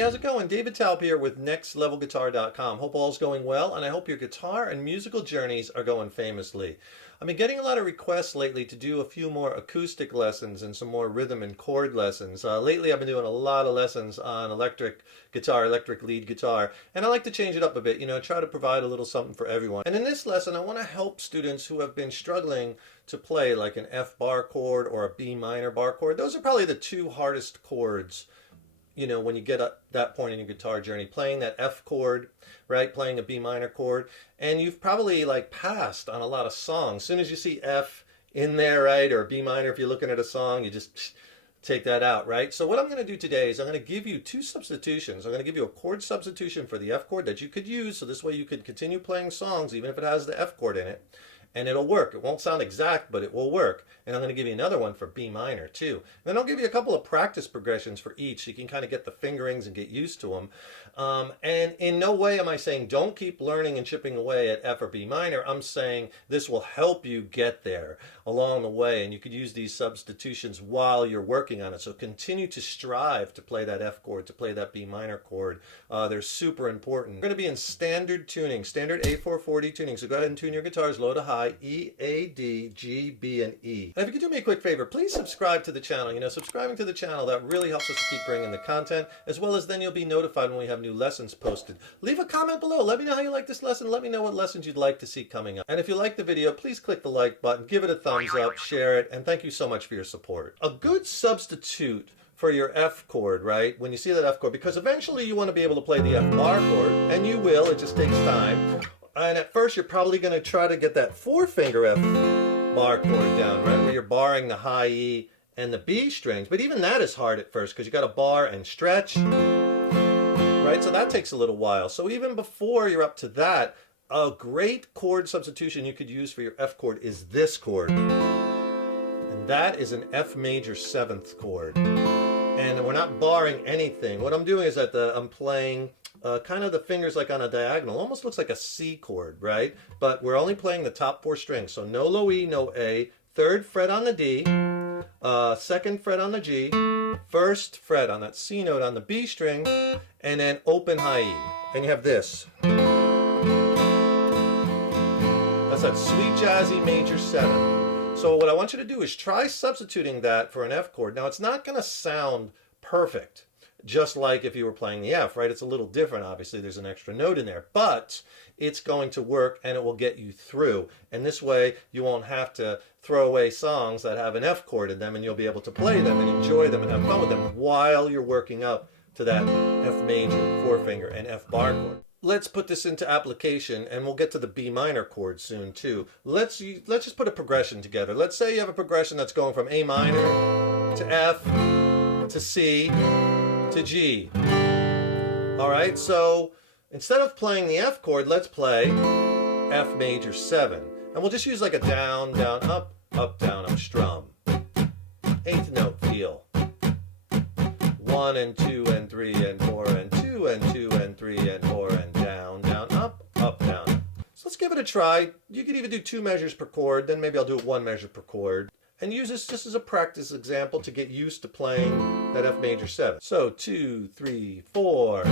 how's it going? David Taub here with NextLevelGuitar.com. Hope all's going well, and I hope your guitar and musical journeys are going famously. I've been getting a lot of requests lately to do a few more acoustic lessons and some more rhythm and chord lessons. Lately I've been doing a lot of lessons on electric guitar, electric lead guitar, and I like to change it up a bit, try to provide a little something for everyone. And in this lesson I want to help students who have been struggling to play like an F bar chord or a B minor bar chord. Those are probably the two hardest chords when you get at that point in your guitar journey, playing that F chord, right, playing a B minor chord, and you've probably passed on a lot of songs. As soon as you see F in there, right, or B minor, if you're looking at a song, you just take that out, right? So what I'm going to do today is I'm going to give you two substitutions. I'm going to give you a chord substitution for the F chord that you could use, so this way you could continue playing songs even if it has the F chord in it. And it'll work. It won't sound exact, but it will work. And I'm going to give you another one for B minor too. And then I'll give you a couple of practice progressions for each so you can kind of get the fingerings and get used to them. And in no way am I saying don't keep learning and chipping away at F or B minor. I'm saying this will help you get there along the way, and you could use these substitutions while you're working on it. So continue to strive to play that F chord, to play that B minor chord. They're super important. We're going to be in standard tuning, standard A440 tuning. So go ahead and tune your guitars low to high. E, A, D, G, B, and E. And if you could do me a quick favor, please subscribe to the channel. Subscribing to the channel, that really helps us to keep bringing the content, as well as then you'll be notified when we have new lessons posted. Leave a comment below. Let me know how you like this lesson. Let me know what lessons you'd like to see coming up. And if you like the video, please click the like button, give it a thumbs up, share it, and thank you so much for your support. A good substitute for your F chord, right? When you see that F chord, because eventually you want to be able to play the F bar chord, and you will, it just takes time. And at first you're probably going to try to get that four-finger F bar chord down, right? Where you're barring the high E and the B strings. But even that is hard at first because you got to bar and stretch, right? So that takes a little while. So even before you're up to that, a great chord substitution you could use for your F chord is this chord. And that is an F major 7th chord. And we're not barring anything. What I'm doing is that I'm playing kind of the fingers like on a diagonal. Almost looks like a C chord, right? But we're only playing the top 4 strings. So no low E, no A, 3rd fret on the D, 2nd fret on the G, 1st fret on that C note on the B string, and then open high E. And you have this. That's that sweet jazzy major 7. So what I want you to do is try substituting that for an F chord. Now it's not going to sound perfect, just like if you were playing the F, right? It's a little different, obviously. There's an extra note in there, but it's going to work and it will get you through. And this way you won't have to throw away songs that have an F chord in them, and you'll be able to play them and enjoy them and have fun with them while you're working up to that F major, 4-finger, and F bar chord. Let's put this into application, and we'll get to the B minor chord soon too. Let's just put a progression together. Let's say you have a progression that's going from A minor to F to C to G. All right, so instead of playing the F chord, let's play F major 7. And we'll just use like a down, down, up, down, up strum. 8th note feel. 1 and 2 and 3 and 4 and 2 and 2 and 3 and 4 and down, down, up, down. So let's give it a try. You could even do 2 measures per chord, then maybe I'll do it 1 measure per chord. And use this just as a practice example to get used to playing that F major 7. So 2, 3, 4.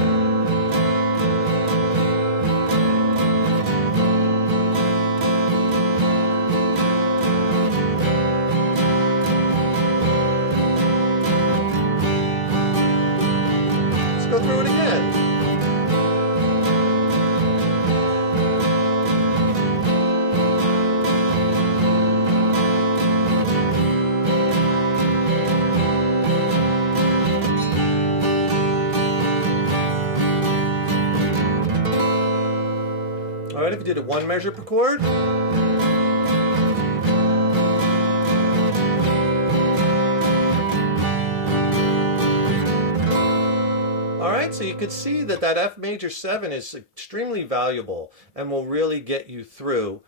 Let's go through it again. All right, if you did it 1 measure per chord. All right, so you could see that F major 7 is extremely valuable and will really get you through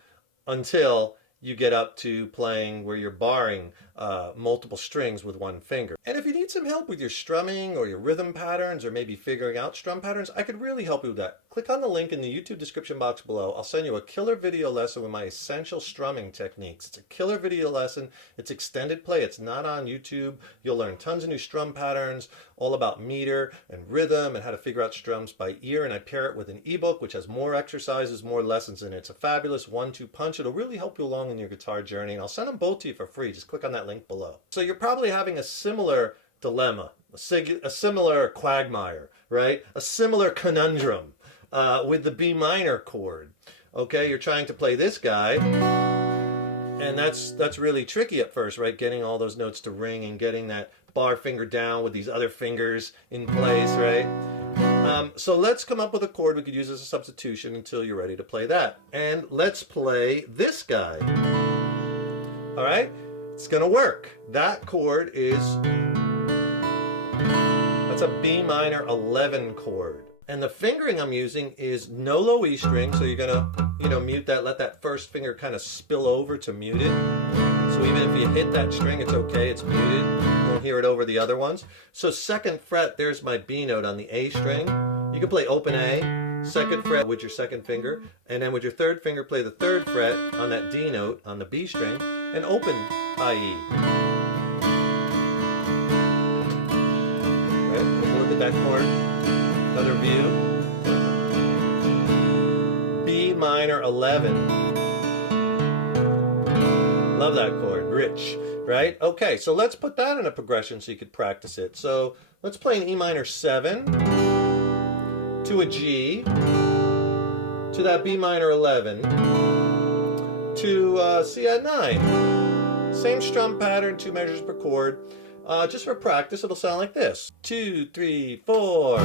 until you get up to playing where you're barring multiple strings with 1 finger. And if you need some help with your strumming or your rhythm patterns or maybe figuring out strum patterns, I could really help you with that. click on the link in the YouTube description box below. I'll send you a killer video lesson with my essential strumming techniques. It's a killer video lesson. It's extended play. It's not on YouTube. You'll learn tons of new strum patterns, all about meter and rhythm and how to figure out strums by ear. And I pair it with an ebook which has more exercises, more lessons in it. It's a fabulous 1-2 punch. It'll really help you along in your guitar journey. And I'll send them both to you for free. Just click on that link below. So you're probably having a similar dilemma, a similar quagmire, right? A similar conundrum with the B minor chord. Okay, you're trying to play this guy, and that's really tricky at first, right? Getting all those notes to ring and getting that bar finger down with these other fingers in place, right? So let's come up with a chord we could use as a substitution until you're ready to play that. And let's play this guy. All right, it's gonna work. That chord is, that's a B minor 11 chord. And the fingering I'm using is no low E string, so you're gonna, mute that, let that first finger kind of spill over to mute it. So even if you hit that string, it's okay, it's muted. You won't hear it over the other ones. So second fret, there's my B note on the A string. You can play open A, second fret with your second finger, and then with your third finger, play the third fret on that D note on the B string, and open IE. Right, take a look at that chord. Another view. B minor 11. Love that chord, rich, right? Okay, so let's put that in a progression so you could practice it. So let's play an E minor 7 to a G to that B minor 11 to C at 9. Same strum pattern, 2 measures per chord. Just for practice, it'll sound like this. 2, 3, 4.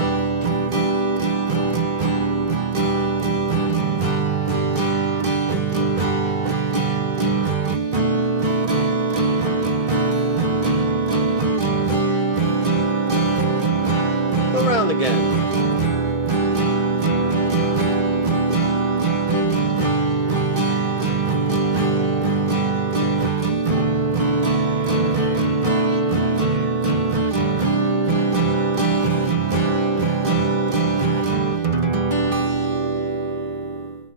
Around again.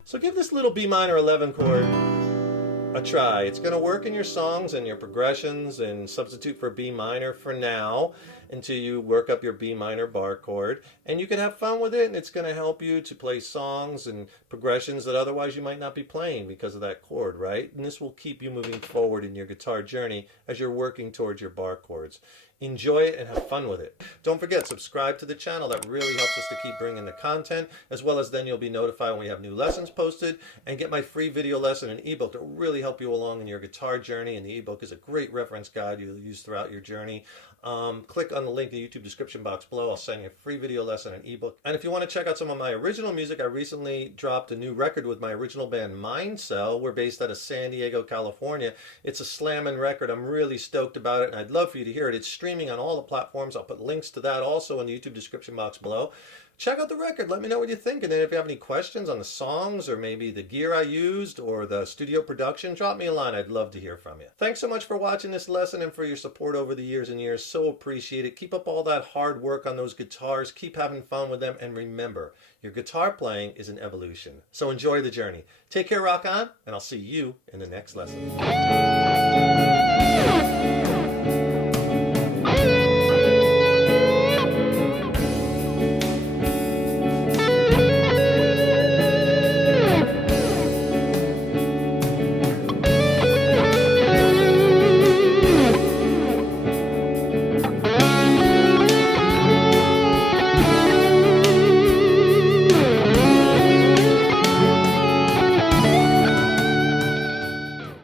So give this little B minor 11 chord a try. It's going to work in your songs and your progressions, and substitute for B minor for now until you work up your B minor bar chord. And you can have fun with it, and it's going to help you to play songs and progressions that otherwise you might not be playing because of that chord, right? And this will keep you moving forward in your guitar journey as you're working towards your bar chords. Enjoy it and have fun with it. Don't forget, subscribe to the channel. That really helps us to keep bringing the content, as well as then you'll be notified when we have new lessons posted, and get my free video lesson and ebook to really help you along in your guitar journey. And the ebook is a great reference guide you'll use throughout your journey. Click on the link in the YouTube description box below. I'll send you a free video lesson and ebook. And if you want to check out some of my original music, I recently dropped a new record with my original band Mindcell. We're based out of San Diego, California. It's a slamming record. I'm really stoked about it, and I'd love for you to hear it. It's streaming on all the platforms. I'll put links to that also in the YouTube description box below. Check out the record. Let me know what you think. And then if you have any questions on the songs or maybe the gear I used or the studio production, drop me a line. I'd love to hear from you. Thanks so much for watching this lesson and for your support over the years and years. So appreciate it. Keep up all that hard work on those guitars. Keep having fun with them. And remember, your guitar playing is an evolution. So enjoy the journey. Take care, rock on, and I'll see you in the next lesson.